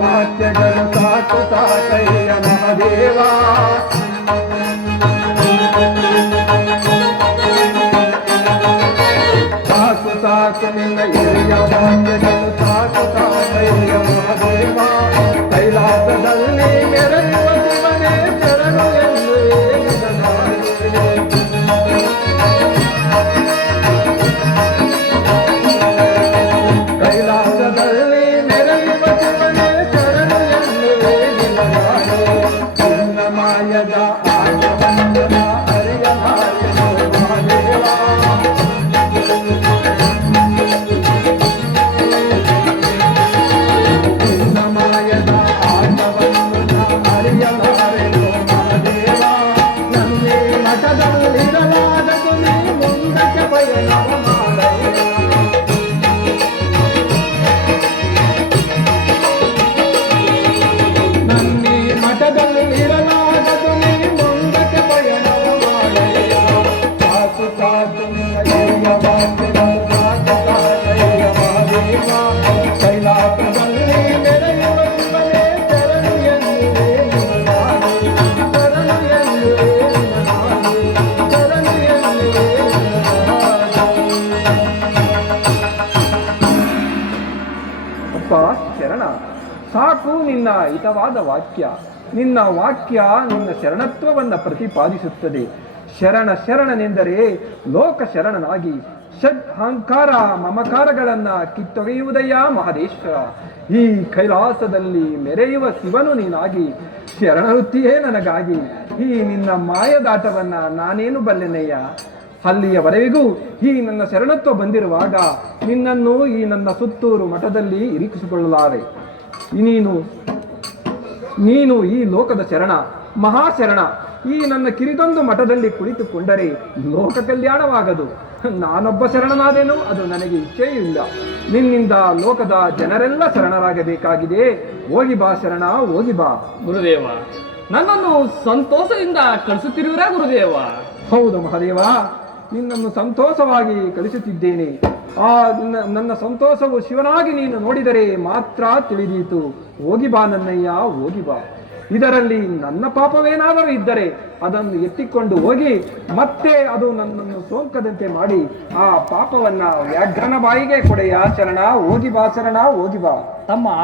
ವಾಕ್ಯಗಳು ಸಾಕು ಸಾಕಯ್ಯ ಮಹದೇವ. ಸಾಕು ಸಾಕು ನಿನ್ನ ಎಳೆಯ ವಾಕ್ಯಗಳು ಸಾಕು ಸಾಕಯ್ಯ ಮಹದೇವ. ಕೈಲಾಸದಲ್ಲಿ ಮೆರೆಯುವ ಶಿವನೇ ಶರಣು ಎನ್ನುವೆ ಕೈಲಾಸದಲ್ಲಿ ಮೆರೆಯುವ ಶಿವನೇ ಶರಣು ಎನ್ನುವೆ ನಿನಗಾಣೆ. ನಿನ್ನ ಮಾಯದ ಆಟವಂದನ ಹರಿಯ ಮಾಯನು ಮಹದೇವ. ನಿನ್ನ ಮಾಯದ ಆಟವಂದನ ಹರಿಯ ಮಾಯನು ಮಹದೇವ. ನನ್ನೇ ಮಠದಲ್ಲಿರಲಾಗದು ನೀ ಮುಂದಕ್ಕೆ ಪಯಣ ಮಾಡಯ್ಯ. ನನ್ನೇ ಮಠದಲ್ಲಿರಲಾಗದು ನೀ ಮುಂದಕ್ಕೆ ಪಯಣ ಮಾಡಯ್ಯ. ಸಾಕು ಸಾಕು ನಿನ್ನ ಎಳೆಯ ವಾಕ್ಯಗಳು ಸಾಕು ಸಾಕಯ್ಯ ಮಹದೇವ. ಕೈಲಾಸದಲ್ಲಿ ಮೆರೆಯುವ ಶಿವನೇ ಶರಣು ಎನ್ನುವೆ ನಿನಗಾಣೆ. ಶರಣು ಎನ್ನುವೆ ನಿನಗಾಣೆ. ಶರಣು ಎನ್ನುವೆ ನಿನಗಾಣೆ. ಅಪ್ಪ ಶರಣ, ಸಾಕು ನಿನ್ನ ಹಿತವಾದ ವಾಕ್ಯ. ನಿನ್ನ ವಾಕ್ಯ ನಿನ್ನ ಶರಣತ್ವವನ್ನು ಪ್ರತಿಪಾದಿಸುತ್ತದೆ. ಶರಣನೆಂದರೆ ಲೋಕ ಶರಣನಾಗಿ ಷಡ್ ಅಹಂಕಾರ ಮಮಕಾರಗಳನ್ನು ಕಿತ್ತೊಗೆಯುವುದಯ್ಯ ಮಹದೇಶ್ವರ. ಈ ಕೈಲಾಸದಲ್ಲಿ ಮೆರೆಯುವ ಶಿವನು ನೀನಾಗಿ ಶರಣರುತ್ತಿಯೇ ನನಗಾಗಿ. ಈ ನಿನ್ನ ಮಾಯದಾಟವನ್ನು ನಾನೇನು ಬಲ್ಲೆನಯ್ಯ. ಅಲ್ಲಿಯವರೆಗೂ ಈ ನನ್ನ ಶರಣತ್ವ ಬಂದಿರುವಾಗ ನಿನ್ನನ್ನು ಈ ನನ್ನ ಸುತ್ತೂರು ಮಠದಲ್ಲಿ ಇರಿಸಿಕೊಳ್ಳಲಾರೆ. ನೀನು ಈ ಲೋಕದ ಶರಣ, ಮಹಾಶರಣ. ಈ ನನ್ನ ಕಿರಿದೊಂದು ಮಠದಲ್ಲಿ ಕುಳಿತುಕೊಂಡರೆ ಲೋಕ ಕಲ್ಯಾಣವಾಗದು. ನಾನೊಬ್ಬ ಶರಣನಾದೇನು ಅದು ನನಗೆ ಇಚ್ಛೆಯೂ ಇಲ್ಲ. ನಿನ್ನಿಂದ ಲೋಕದ ಜನರೆಲ್ಲ ಶರಣರಾಗಬೇಕಾಗಿದೆ. ಹೋಗಿ ಬಾ ಶರಣ, ಹೋಗಿ ಬಾ. ಗುರುದೇವ, ನನ್ನನ್ನು ಸಂತೋಷದಿಂದ ಕಳಿಸುತ್ತಿರುವಿರಾ ಗುರುದೇವ? ಹೌದು ಮಹಾದೇವ, ನಿನ್ನನ್ನು ಸಂತೋಷವಾಗಿ ಕಳಿಸುತ್ತಿದ್ದೇನೆ. ನನ್ನ ಸಂತೋಷವು ಶಿವನಾಗಿ ನೀನು ನೋಡಿದರೆ ಮಾತ್ರ ತಿಳಿದೀತು. ಹೋಗಿ ಬಾ ನನ್ನಯ್ಯ, ಹೋಗಿ ಬಾ. ಇದರಲ್ಲಿ ನನ್ನ ಪಾಪವೇನಾದರೂ ಇದ್ದರೆ ಅದನ್ನು ಎತ್ತಿಕೊಂಡು ಹೋಗಿ ಮತ್ತೆ ಅದು ನನ್ನನ್ನು ಸೋಂಕದಂತೆ ಮಾಡಿ ಆ ಪಾಪವನ್ನ ವ್ಯಾಘ್ರನ ಬಾಯಿಗೆ ಕೊಡೆಯ ಶರಣ. ಹೋಗಿ ಬಾ ಶರಣ, ಹೋಗಿ ಬಾ. ತಮ್ಮ